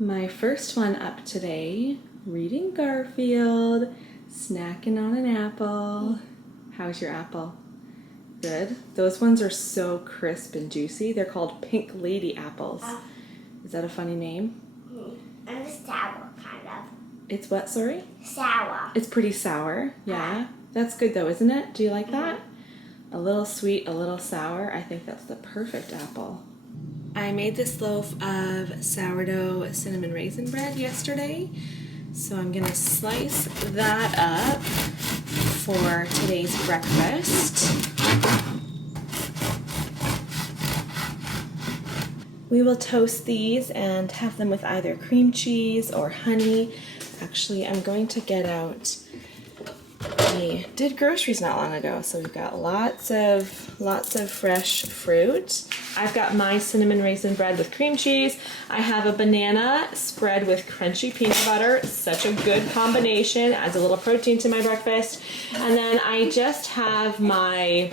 My first one up today, reading Garfield, snacking on an apple. How's your apple? Good. Those ones are so crisp and juicy. They're called pink lady apples. Is that a funny name? And it's sour, kind of. It's what, sorry? Sour. It's pretty sour, yeah. That's good though, isn't it? Do you like that? A little sweet, a little sour. I think that's the perfect apple. I made this loaf of sourdough cinnamon raisin bread yesterday, so I'm gonna slice that up for today's breakfast. We will toast these and have them with either cream cheese or honey. Actually, I'm going to get out, we did groceries not long ago, so we've got lots of fresh fruit. I've got my cinnamon raisin bread with cream cheese. I have a banana spread with crunchy peanut butter. Such a good combination, adds a little protein to my breakfast. And then I just have my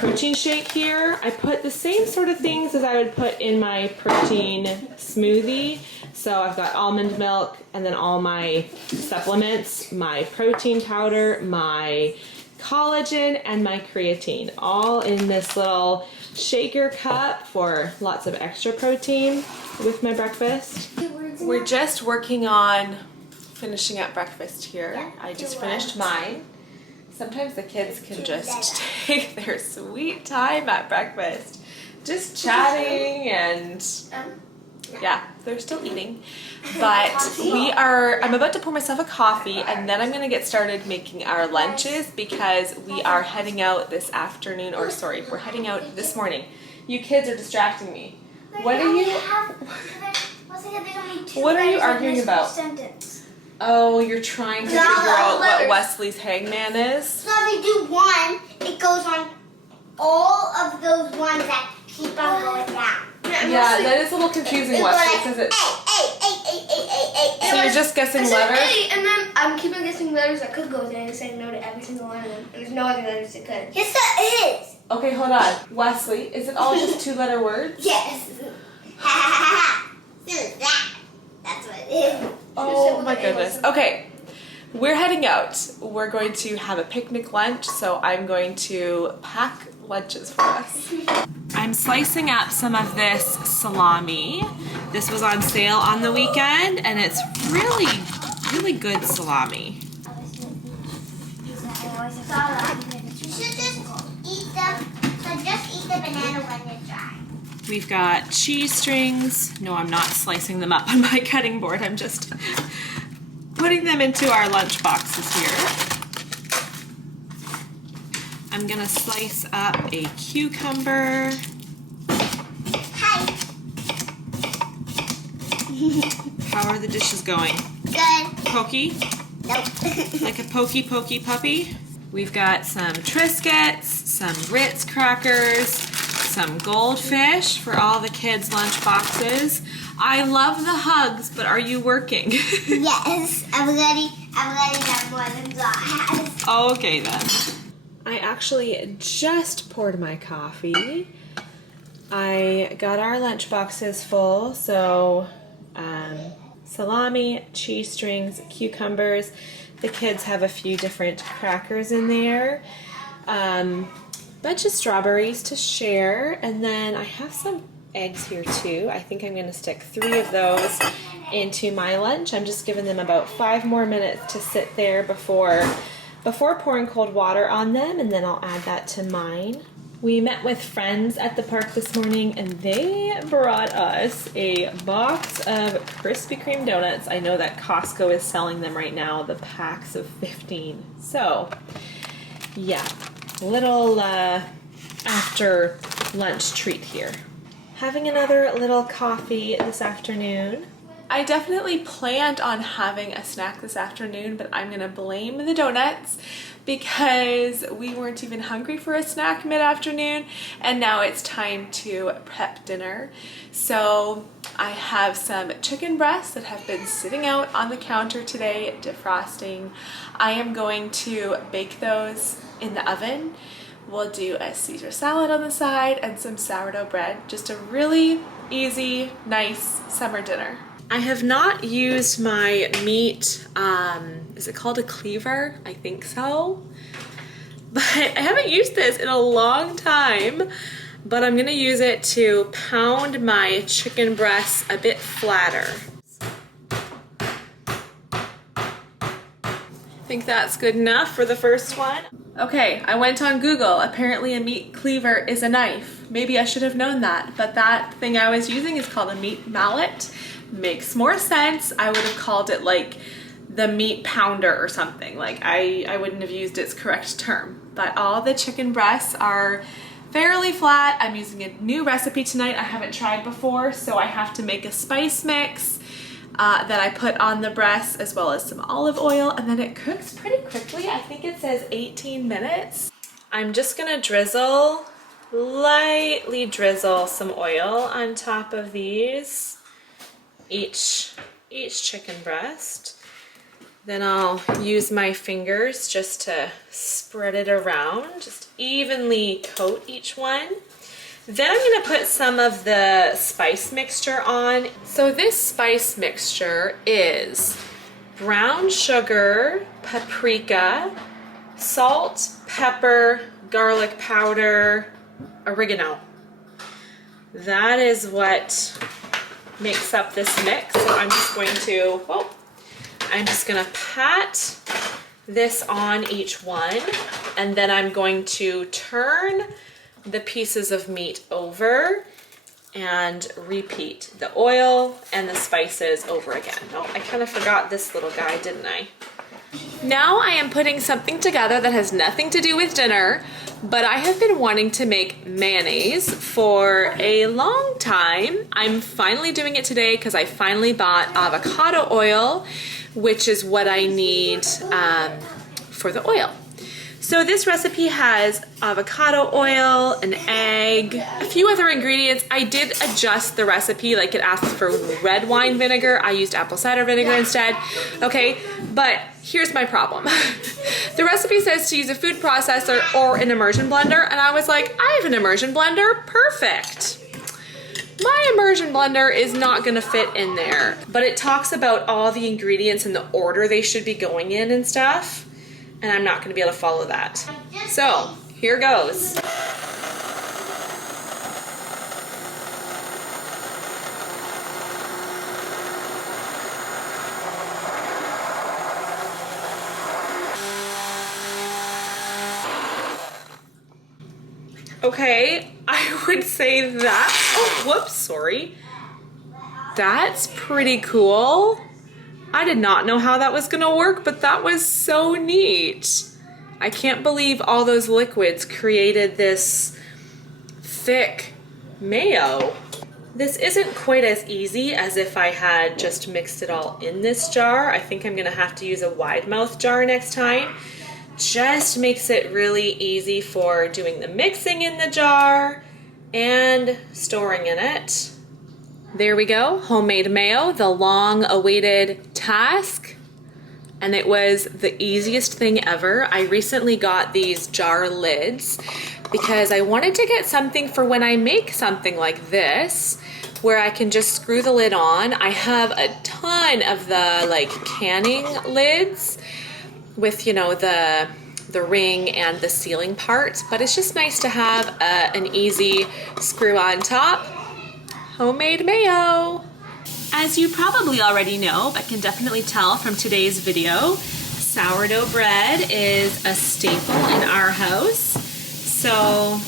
protein shake here. I put the same sort of things as I would put in my protein smoothie. So I've got almond milk and then all my supplements, my protein powder, my collagen, and my creatine, all in this little shaker cup for lots of extra protein with my breakfast. We're just working on finishing up breakfast here. I just finished mine. Sometimes the kids can just take their sweet time at breakfast, just chatting and yeah, they're still eating. But I'm about to pour myself a coffee and then I'm gonna get started making our lunches because we are heading out this afternoon, or sorry, we're heading out this morning. You kids are distracting me. What are you arguing about? Oh, you're trying to figure out what Wesley's hangman is? So if you do one, it goes on all of those ones that keep on going down. Yeah, that is a little confusing, Wesley, because it's... So you're just guessing letters? And then I'm keeping guessing letters that could go there and saying no to every single one of them. And there's no other letters that could. Yes, that is. Okay, hold on. Wesley, is it all just two-letter words? Yes. That's what it is. Oh my goodness. Okay, we're heading out. We're going to have a picnic lunch, so I'm going to pack lunches for us. I'm slicing up some of this salami. This was on sale on the weekend, and it's really good salami. You should just eat the banana when they're dry. We've got cheese strings. No, I'm not slicing them up on my cutting board. I'm just putting them into our lunch boxes here. I'm gonna slice up a cucumber. Hi. How are the dishes going? Good. Pokey? Nope. Like a pokey puppy? We've got some Triscuits, some Ritz crackers, some goldfish for all the kids' lunch boxes. I love the hugs, but are you working? Yes, I'm ready to more than that. Okay then. I actually just poured my coffee. I got our lunch boxes full, so salami, cheese strings, cucumbers. The kids have a few different crackers in there. Bunch of strawberries to share, and then I have some eggs here too. I think I'm going to stick 3 of those into my lunch. I'm just giving them about 5 more minutes to sit there before pouring cold water on them, and then I'll add that to mine. We met with friends at the park this morning, and they brought us a box of Krispy Kreme donuts. I know that Costco is selling them right now, the packs of 15. So, yeah, little after lunch treat here. Having another little coffee this afternoon. I definitely planned on having a snack this afternoon, but I'm gonna blame the donuts because we weren't even hungry for a snack mid-afternoon, and now it's time to prep dinner. So I have some chicken breasts that have been sitting out on the counter today, defrosting. I am going to bake those in the oven. We'll do a Caesar salad on the side and some sourdough bread. Just a really easy, nice summer dinner. I have not used my meat, is it called a cleaver? I think so. But I haven't used this in a long time, but I'm gonna use it to pound my chicken breasts a bit flatter. I think that's good enough for the first one. Okay, I went on Google. Apparently a meat cleaver is a knife. Maybe I should have known that, but that thing I was using is called a meat mallet. Makes more sense. I would have called it like the meat pounder or something. Like I wouldn't have used its correct term. But all the chicken breasts are fairly flat. I'm using a new recipe tonight I haven't tried before, so I have to make a spice mix that I put on the breasts, as well as some olive oil, and then it cooks pretty quickly. I think it says 18 minutes. I'm just gonna lightly drizzle some oil on top of these, each chicken breast. Then I'll use my fingers just to spread it around, just evenly coat each one. Then I'm gonna put some of the spice mixture on. So this spice mixture is brown sugar, paprika, salt, pepper, garlic powder, oregano. That is what makes up this mix. So I'm just gonna pat this on each one, and then I'm going to turn the pieces of meat over and repeat the oil and the spices over again. Oh, I kind of forgot this little guy, didn't I? Now I am putting something together that has nothing to do with dinner, but I have been wanting to make mayonnaise for a long time. I'm finally doing it today because I finally bought avocado oil, which is what I need for the oil. So this recipe has avocado oil, an egg, a few other ingredients. I did adjust the recipe, like it asks for red wine vinegar. I used apple cider vinegar instead. Okay, but here's my problem. The recipe says to use a food processor or an immersion blender, and I was like, I have an immersion blender, perfect. My immersion blender is not gonna fit in there, but it talks about all the ingredients and the order they should be going in and stuff, and I'm not gonna be able to follow that. So, here goes. Okay, I would say that, oh, whoops, sorry. That's pretty cool. I did not know how that was gonna work, but that was so neat. I can't believe all those liquids created this thick mayo. This isn't quite as easy as if I had just mixed it all in this jar. I think I'm gonna have to use a wide mouth jar next time. Just makes it really easy for doing the mixing in the jar and storing in it. There we go, homemade mayo, the long-awaited task, and it was the easiest thing ever. I recently got these jar lids because I wanted to get something for when I make something like this, where I can just screw the lid on. I have a ton of the like canning lids with, you know, the ring and the sealing part, but it's just nice to have an easy screw on top. Homemade mayo. As you probably already know, but can definitely tell from today's video, sourdough bread is a staple in our house. So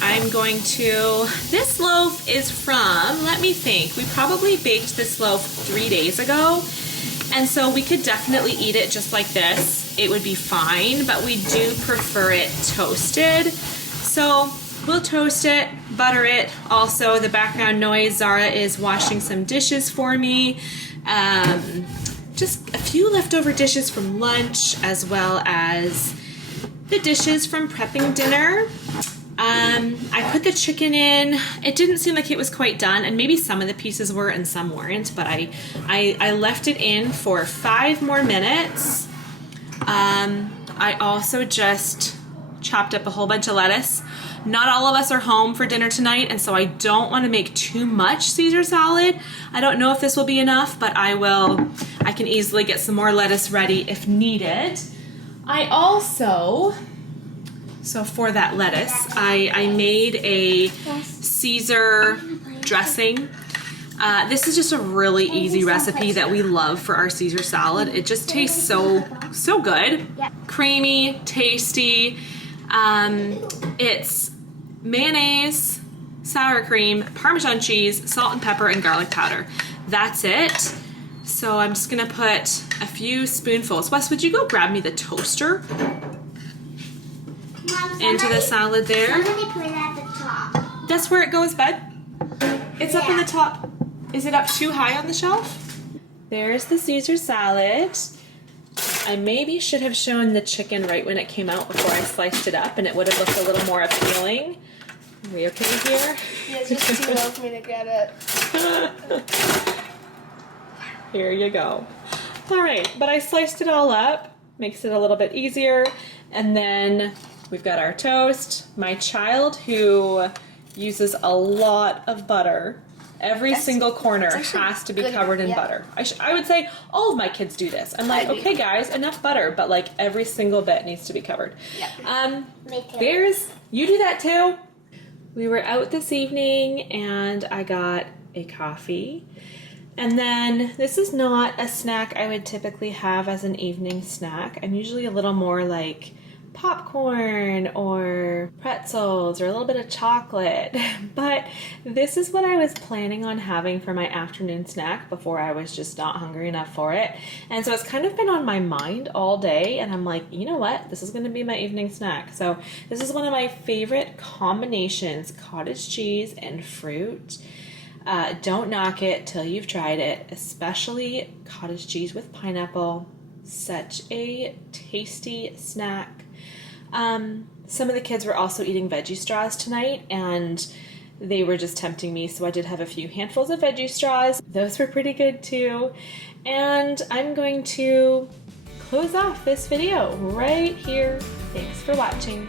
I'm going to, this loaf is from, let me think, we probably baked this loaf 3 days ago. And so we could definitely eat it just like this. It would be fine, but we do prefer it toasted. So we'll toast it, butter it. Also, the background noise, Zara is washing some dishes for me. Just a few leftover dishes from lunch, as well as the dishes from prepping dinner. I put the chicken in. It didn't seem like it was quite done, and maybe some of the pieces were and some weren't, but I left it in for 5 more minutes. I also just chopped up a whole bunch of lettuce. Not all of us are home for dinner tonight, and so I don't want to make too much Caesar salad. I don't know if this will be enough, but I can easily get some more lettuce ready if needed. I also, so for that lettuce, I made a Caesar dressing. This is just a really easy recipe that we love for our Caesar salad. It just tastes so good. Creamy, tasty. It's mayonnaise, sour cream, Parmesan cheese, salt and pepper, and garlic powder. That's it. So I'm just gonna put a few spoonfuls. Wes, would you go grab me the toaster into the salad there? Somebody put it at the top. That's where it goes, bud. It's up in the top. Is it up too high on the shelf? There's the Caesar salad. I maybe should have shown the chicken right when it came out before I sliced it up, and it would have looked a little more appealing. Are we okay here? Yeah, it's just too low for me to grab it. Here you go. All right, but I sliced it all up. Makes it a little bit easier. And then we've got our toast. My child, who uses a lot of butter, every single corner has to be covered in butter. I would say all of my kids do this. I'm like, okay guys, enough butter, but like every single bit needs to be covered. Bears, you do that too? We were out this evening and I got a coffee. And then this is not a snack I would typically have as an evening snack. I'm usually a little more like popcorn or pretzels or a little bit of chocolate, but this is what I was planning on having for my afternoon snack before I was just not hungry enough for it. And so it's kind of been on my mind all day, and I'm like, you know what, this is going to be my evening snack. So this is one of my favorite combinations, cottage cheese and fruit. Don't knock it till you've tried it, especially cottage cheese with pineapple. Such a tasty snack. Some of the kids were also eating veggie straws tonight, and they were just tempting me, so I did have a few handfuls of veggie straws. Those were pretty good too. And I'm going to close off this video right here. Thanks for watching.